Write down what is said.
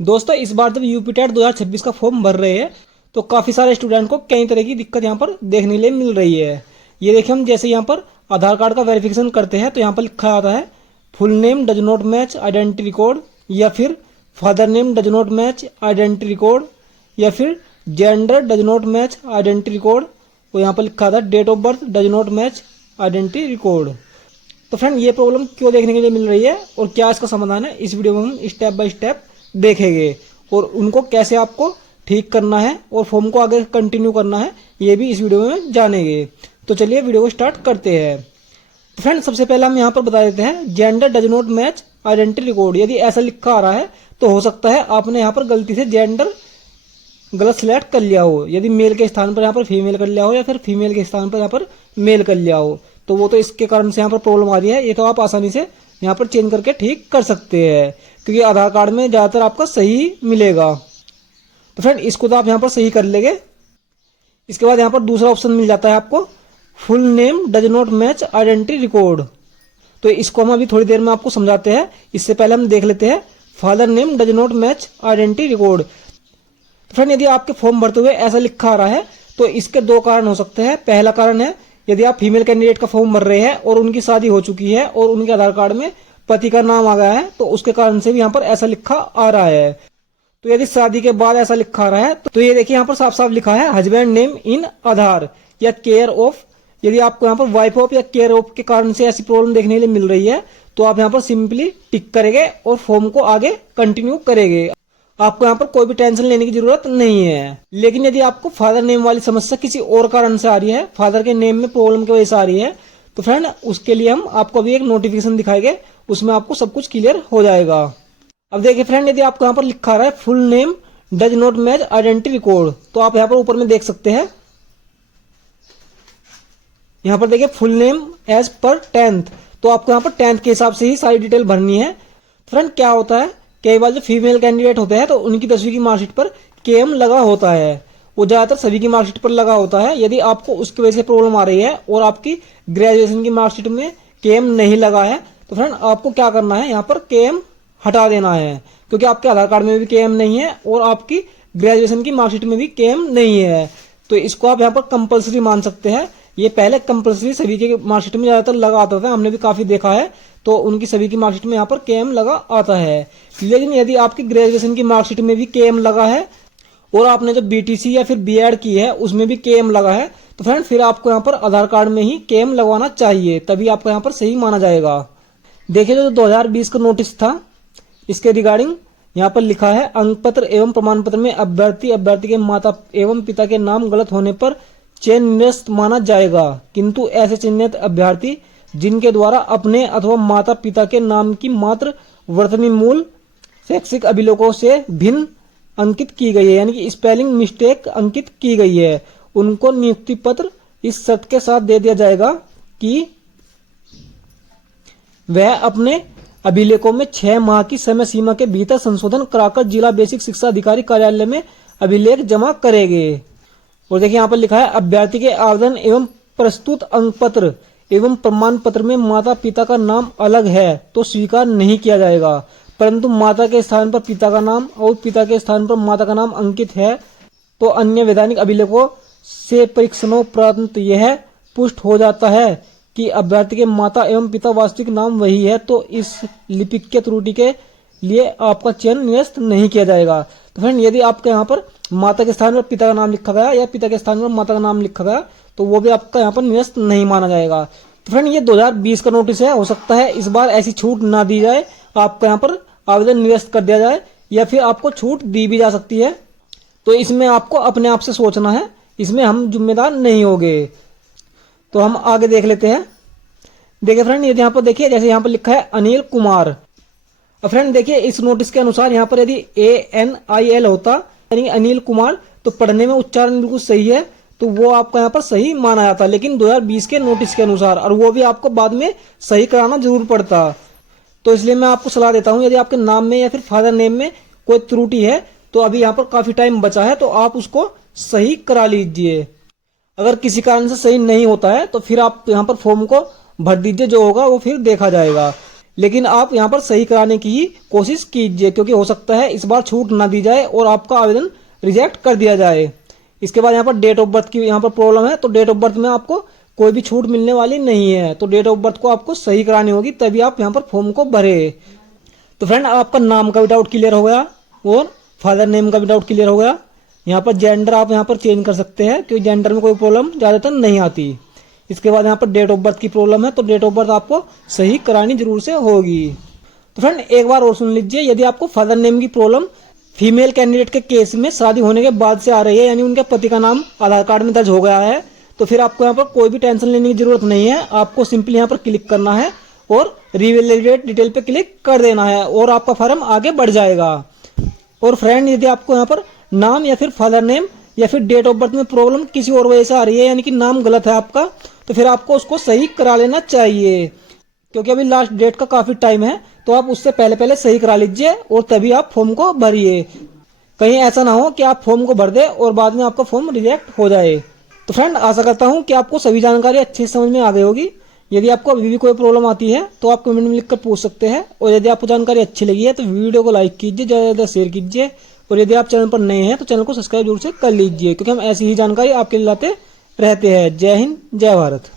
दोस्तों इस बार जब यूपी टेट 2026 का फॉर्म भर रहे हैं तो काफ़ी सारे स्टूडेंट को कई तरह की दिक्कत यहाँ पर देखने के लिए मिल रही है। ये देखिए, हम जैसे यहाँ पर आधार कार्ड का वेरिफिकेशन करते हैं तो यहाँ पर लिखा आता है full name does not match identity record, या फिर father name does not match identity record, या फिर gender does not match identity record, और यहाँ पर लिखा था date of birth does not match identity record. तो फ्रेंड, ये प्रॉब्लम क्यों देखने के लिए मिल रही है और क्या इसका समाधान है, इस वीडियो में हम स्टेप बाय स्टेप देखेंगे और उनको कैसे आपको ठीक करना है और फॉर्म को आगे कंटिन्यू करना है, ये भी इस वीडियो में जानेंगे। तो चलिए वीडियो को स्टार्ट करते हैं। तो फ्रेंड, सबसे पहले हम यहाँ पर बता देते हैं gender does not match identity record. यदि ऐसा लिखा आ रहा है तो हो सकता है आपने यहाँ पर गलती से जेंडर गलत सिलेक्ट कर लिया हो। यदि मेल के स्थान पर यहाँ पर फीमेल कर लिया हो या फिर फीमेल के स्थान पर यहाँ पर मेल कर लिया हो तो वो तो इसके कारण से यहाँ पर प्रॉब्लम आ रही है। ये तो आप आसानी से यहाँ पर चेंज करके ठीक कर सकते हैं क्योंकि आधार कार्ड में ज़्यादातर आपका सही मिलेगा। तो फ्रेंड, इसको तो आप यहाँ पर सही कर लेंगे। इसके बाद यहाँ पर दूसरा ऑप्शन मिल जाता है आपको full name does not match identity record. तो इसको हम अभी थोड़ी देर में आपको समझाते हैं। इससे पहले हम देख लेते हैं father name does not match identity record. तो फ्रेंड, यदि आपके फॉर्म भरते हुए ऐसा लिखा आ रहा है तो इसके दो कारण हो सकते हैं। पहला कारण है यदि आप फीमेल कैंडिडेट का फॉर्म भर रहे हैं और उनकी शादी हो चुकी है और उनके आधार कार्ड में पति का नाम आ गया है तो उसके कारण से भी यहाँ पर ऐसा लिखा आ रहा है। तो यदि शादी के बाद ऐसा लिखा आ रहा है तो ये देखिए यहाँ पर साफ साफ लिखा है हस्बैंड नेम इन आधार या केयर ऑफ। यदि आपको यहाँ पर वाइफ ऑफ या केयर ऑफ के कारण से ऐसी प्रॉब्लम देखने के लिए मिल रही है तो आप यहाँ पर सिंपली टिक करेंगे और फॉर्म को आगे कंटिन्यू करेंगे। आपको यहाँ पर कोई भी टेंशन लेने की जरूरत नहीं है। लेकिन यदि आपको फादर नेम वाली समस्या किसी और कारण से आ रही है, फादर के नेम में प्रॉब्लम की वजह से आ रही है, तो फ्रेंड उसके लिए हम आपको अभी एक नोटिफिकेशन दिखाएंगे, उसमें आपको सब कुछ क्लियर हो जाएगा। अब देखिए फ्रेंड, यदि आपको यहाँ पर लिखा आ रहा है full name does not match identity record तो आप यहाँ पर ऊपर में देख सकते हैं, यहाँ पर देखिए full name as per 10th। तो आपको यहाँ पर 10th के हिसाब से ही सारी डिटेल भरनी है। फ्रेंड, क्या होता है कई बार जो फीमेल कैंडिडेट होते हैं तो उनकी 10वीं की मार्कशीट पर केएम लगा होता है, वो ज़्यादातर सभी की मार्कशीट पर लगा होता है। यदि आपको उसकी वजह से प्रॉब्लम आ रही है और आपकी ग्रेजुएशन की मार्कशीट में केएम नहीं लगा है तो फ्रेंड आपको क्या करना है, यहाँ पर केएम हटा देना है क्योंकि आपके आधार कार्ड में भी केएम नहीं है और आपकी ग्रेजुएशन की मार्कशीट में भी केएम नहीं है। तो इसको आप यहाँ पर कंपल्सरी मान सकते हैं। ये पहले कंपल्सरी सभी के मार्कशीट में ज़्यादातर लगा आता था, हमने भी काफ़ी देखा है, तो उनकी सभी की मार्कशीट में यहाँ पर केएम लगा आता है। लेकिन यदि आपकी ग्रेजुएशन की मार्कशीट में भी केएम लगा है और आपने जो बीटीसी या फिर बीएड की है उसमें भी केएम लगा है तो फ्रेंड फिर आपको यहाँ पर आधार कार्ड में ही केएम लगवाना चाहिए, तभी आपको यहाँ पर सही माना जाएगा। देखिए जो 2020 का नोटिस था इसके रिगार्डिंग यहाँ पर लिखा है अंक पत्र एवं प्रमाण पत्र में अभ्यर्थी के माता एवं पिता के नाम गलत होने पर चयन निरस्त माना जाएगा, किंतु ऐसे चयनित अभ्यर्थी जिनके द्वारा अपने अथवा माता पिता के नाम की मात्र वर्तनी मूल शैक्षिक अभिलेखों से भिन्न अंकित की गई है, यानी कि स्पेलिंग मिस्टेक अंकित की गई है, उनको नियुक्ति पत्र इस शर्त के साथ दे दिया जाएगा कि वह अपने अभिलेखों में 6 माह की समय सीमा के भीतर संशोधन कराकर जिला बेसिक शिक्षा अधिकारी कार्यालय में अभिलेख जमा करेंगे। और देखिए यहाँ पर लिखा है अभ्यर्थी के आवेदन एवं प्रस्तुत अंक पत्र एवं प्रमाण पत्र में माता पिता का नाम अलग है तो स्वीकार नहीं किया जाएगा, परंतु माता के स्थान पर पिता का नाम और पिता के स्थान पर माता का नाम अंकित है तो अन्य वैधानिक अभिलेखों से परीक्षणोपरांत यह पुष्ट हो जाता है कि अभ्यर्थी के माता एवं पिता वास्तविक नाम वही है तो इस लिपिक के त्रुटि के लिए आपका चयन निरस्त नहीं किया जाएगा। तो फ्रेंड, यदि आपके यहाँ पर माता के स्थान पर पिता का नाम लिखा गया या पिता के स्थान पर माता का नाम लिखा गया तो वो भी आपका यहाँ पर निरस्त नहीं माना जाएगा। तो फ्रेंड, ये 2020 का नोटिस है, हो सकता है इस बार ऐसी छूट ना दी जाए, आपका यहाँ पर आवेदन निरस्त कर दिया जाए या फिर आपको छूट दी भी जा सकती है। तो इसमें आपको अपने आप से सोचना है, इसमें हम जिम्मेदार नहीं होंगे। तो हम आगे देख लेते हैं। देखिए फ्रेंड, यदि यहाँ पर देखिए जैसे यहाँ पर लिखा है अनिल कुमार। अब फ्रेंड देखिए इस नोटिस के अनुसार यहाँ पर यदि ANIL होता यानी अनिल कुमार तो पढ़ने में उच्चारण बिल्कुल सही है तो वो आपका यहाँ पर सही माना जाता, लेकिन 2020 के नोटिस के अनुसार, और वो भी आपको बाद में सही कराना जरूर पड़ता। तो इसलिए मैं आपको सलाह देता हूँ यदि आपके नाम में या फिर फादर नेम में कोई त्रुटि है तो अभी यहाँ पर काफ़ी टाइम बचा है तो आप उसको सही करा लीजिए। अगर किसी कारण से सही नहीं होता है तो फिर आप यहाँ पर फॉर्म को भर दीजिए, जो होगा वो फिर देखा जाएगा। लेकिन आप यहाँ पर सही कराने की ही कोशिश कीजिए, क्योंकि हो सकता है इस बार छूट ना दी जाए और आपका आवेदन रिजेक्ट कर दिया जाए। इसके बाद यहाँ पर डेट ऑफ बर्थ की यहाँ पर प्रॉब्लम है, तो डेट ऑफ बर्थ में आपको कोई भी छूट मिलने वाली नहीं है। तो डेट ऑफ बर्थ को आपको सही करानी होगी, तभी आप यहाँ पर फॉर्म को भरे। तो फ्रेंड, आपका नाम का भी डाउट क्लियर हो गया और फादर नेम का भी डाउट क्लियर हो गया। यहाँ पर जेंडर आप यहाँ पर चेंज कर सकते हैं, क्योंकि जेंडर में कोई प्रॉब्लम ज़्यादातर नहीं आती। इसके बाद यहाँ पर डेट ऑफ बर्थ की प्रॉब्लम है, तो डेट ऑफ बर्थ आपको सही करानी जरूर से होगी। तो फ्रेंड, एक बार और सुन लीजिए, यदि आपको फादर नेम की प्रॉब्लम फीमेल कैंडिडेट के केस में शादी होने के बाद से आ रही है, यानी उनके पति का नाम आधार कार्ड में दर्ज हो गया है, तो फिर आपको यहाँ पर कोई भी टेंशन लेने की जरूरत नहीं है। आपको सिंपली यहाँ पर क्लिक करना है और रिवैलिडेट डिटेल पे क्लिक कर देना है और आपका फॉर्म आगे बढ़ जाएगा। और फ्रेंड, यदि आपको यहाँ पर नाम या फिर फादर नेम या फिर डेट ऑफ बर्थ में प्रॉब्लम किसी और वजह से आ रही है, यानी कि नाम गलत है आपका, तो फिर आपको उसको सही करा लेना चाहिए, क्योंकि अभी लास्ट डेट का काफी टाइम है। तो आप उससे पहले पहले सही करा लीजिए और तभी आप फॉर्म को भरिए। कहीं ऐसा ना हो कि आप फॉर्म को भर दे और बाद में आपका फॉर्म रिजेक्ट हो जाए। तो फ्रेंड, आशा करता हूं कि आपको सभी जानकारी अच्छे से समझ में आ गई होगी। यदि आपको अभी भी कोई प्रॉब्लम आती है तो आप कमेंट में लिखकर पूछ सकते हैं। और यदि आपको जानकारी अच्छी लगी है तो वीडियो को लाइक कीजिए, ज़्यादा से ज़्यादा शेयर कीजिए। और यदि आप चैनल पर नए हैं तो चैनल को सब्सक्राइब जरूर से कर लीजिए, क्योंकि हम ऐसी ही जानकारी आपके लिए लाते रहते हैं। जय हिंद, जय भारत।